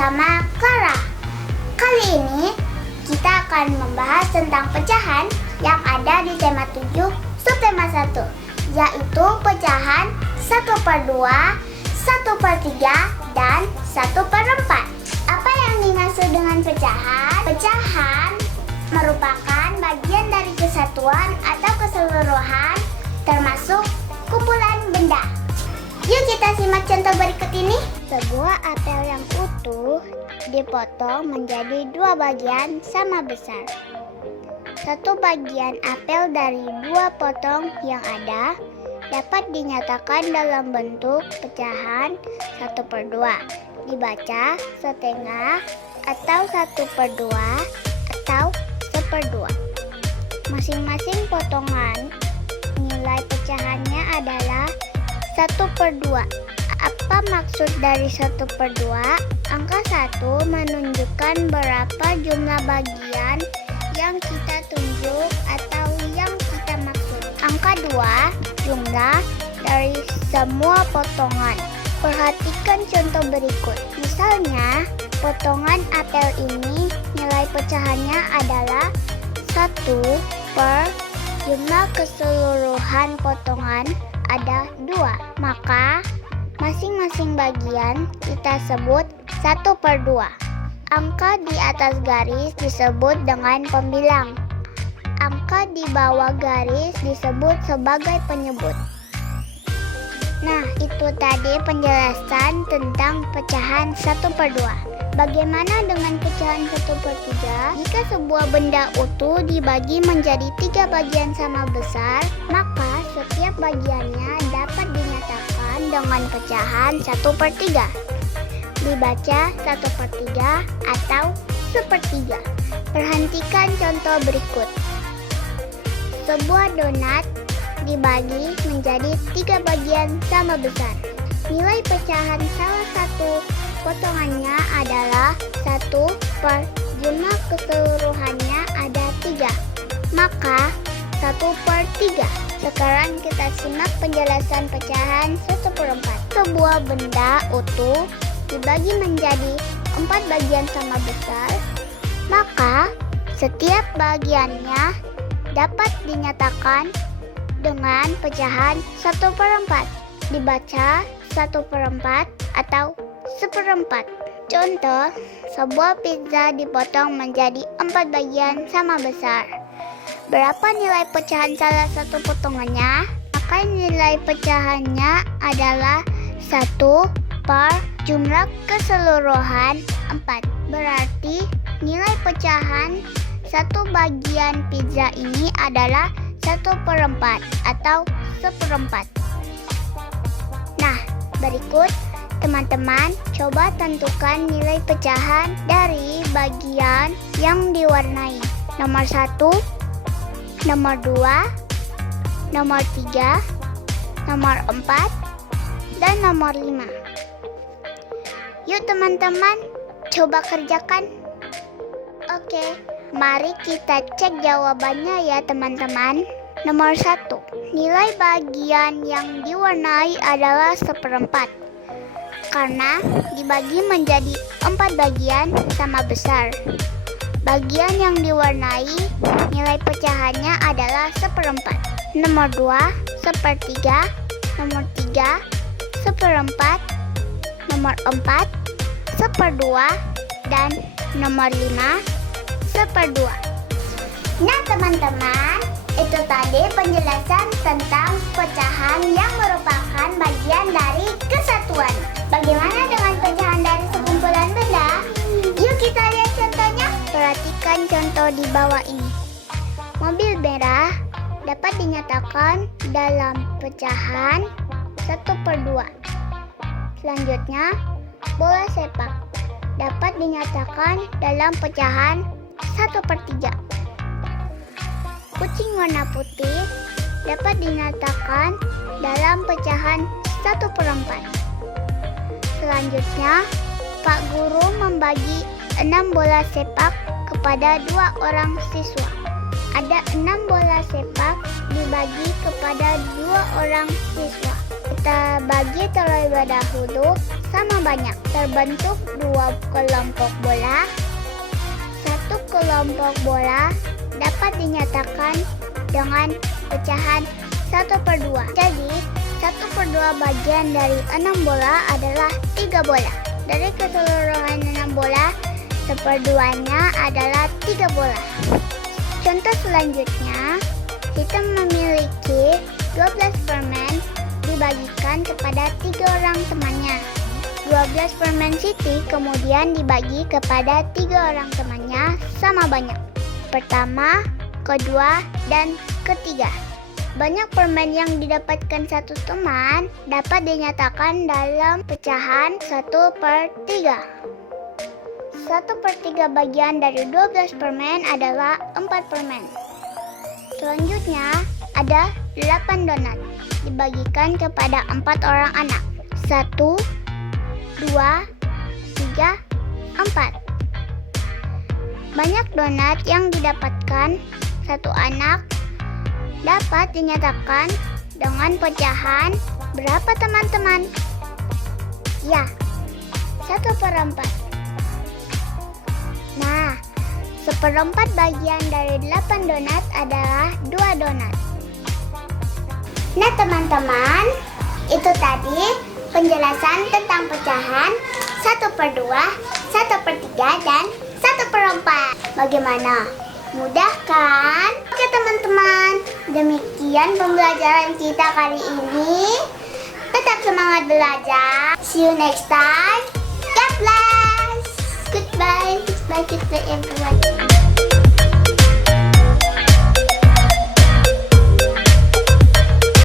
bersama Clara. Kali ini kita akan membahas tentang pecahan yang ada di tema 7 subtema 1, yaitu pecahan 1/2, 1/3, dan 1/4. Apa yang dimaksud dengan pecahan? Pecahan merupakan bagian dari kesatuan atau keseluruhan, termasuk kumpulan benda. Yuk kita simak contoh berikut ini. Sebuah apel yang utuh dipotong menjadi 2 bagian sama besar. Satu bagian apel dari 2 potong yang ada dapat dinyatakan dalam bentuk pecahan 1/2. Dibaca setengah atau 1/2 atau 1/2. Masing-masing potongan nilai pecahannya adalah 1/2. Apa maksud dari 1/2? Angka 1 menunjukkan berapa jumlah bagian yang kita tunjuk atau yang kita maksud. Angka 2 jumlah dari semua potongan. Perhatikan contoh berikut. Misalnya, potongan apel ini nilai pecahannya adalah 1 per jumlah keseluruhan potongan ada 2. Maka masing-masing bagian kita sebut 1/2. Angka di atas garis disebut dengan pembilang. Angka di bawah garis disebut sebagai penyebut. Nah, itu tadi penjelasan tentang pecahan 1/2. Bagaimana dengan pecahan 1/3? Jika sebuah benda utuh dibagi menjadi 3 bagian sama besar, maka setiap bagiannya dapat dinyatakan dengan pecahan 1/3. Dibaca 1/3 atau 1/3. Perhatikan contoh berikut. Sebuah donat dibagi menjadi 3 bagian sama besar. Nilai pecahan salah satu potongannya adalah 1 per jumlah keseluruhannya ada 3. Maka 1/3. Sekarang kita simak penjelasan pecahan 1/4. Sebuah benda utuh dibagi menjadi 4 bagian sama besar, maka setiap bagiannya dapat dinyatakan dengan pecahan 1/4. Dibaca 1/4 atau 1/4. Contoh, sebuah pizza dipotong menjadi 4 bagian sama besar. Berapa nilai pecahan salah satu potongannya? Maka nilai pecahannya adalah 1 per jumlah keseluruhan 4. Berarti nilai pecahan satu bagian pizza ini adalah 1/4 atau 1/4. Nah, berikut teman-teman coba tentukan nilai pecahan dari bagian yang diwarnai. Nomor 1, nomor 2, nomor 3, nomor 4, dan nomor 5. Yuk teman-teman, coba kerjakan. Oke, mari kita cek jawabannya ya teman-teman. Nomor 1, nilai bagian yang diwarnai adalah 1/4. Karena dibagi menjadi 4 bagian sama besar. Bagian yang diwarnai nilai pecahannya adalah 1/4. Nomor 2, 1/3, nomor 3, 1/4, nomor 4, 1/2, dan nomor 5, 1/2. Nah teman-teman, itu tadi penjelasan tentang pecahan yang merupakan bagian dari kesatuan. Bagaimana dengan pecahan dari sekumpulan benda? Yuk kita lihat contohnya. Perhatikan contoh di bawah ini. Mobil merah dapat dinyatakan dalam pecahan 1/2. Selanjutnya, bola sepak dapat dinyatakan dalam pecahan 1/3. Kucing warna putih dapat dinyatakan dalam pecahan 1/4. Selanjutnya, Pak Guru membagi 6 bola sepak kepada 2 orang siswa. Ada 6 bola sepak dibagi kepada 2 orang siswa. Kita bagi terlebih dahulu sama banyak. Terbentuk dua kelompok bola. Satu kelompok bola dapat dinyatakan dengan pecahan 1/2. Jadi, 1/2 bagian dari 6 bola adalah 3 bola. Dari keseluruhan 6 bola, 1/2-nya adalah 3 bola. Contoh selanjutnya, kita memiliki 12 permen dibagikan kepada 3 orang temannya. 12 permen Siti kemudian dibagi kepada 3 orang temannya sama banyak. Pertama, kedua, dan ketiga. Banyak permen yang didapatkan satu teman dapat dinyatakan dalam pecahan 1/3. 1/3 bagian dari 12 permen adalah 4 permen. Selanjutnya, ada 8 donat dibagikan kepada 4 orang anak. 1, 2, 3, 4. Banyak donat yang didapatkan satu anak dapat dinyatakan dengan pecahan berapa teman-teman? Ya, 1/4. Nah, 1/4 bagian dari 8 donat adalah 2 donat. Nah teman-teman, itu tadi penjelasan tentang pecahan 1/2, 1/3, dan 1/4. Bagaimana? Mudah kan? Oke teman-teman, demikian pembelajaran kita kali ini. Tetap semangat belajar. See you next time. God bless. Goodbye. Goodbye, goodbye everyone.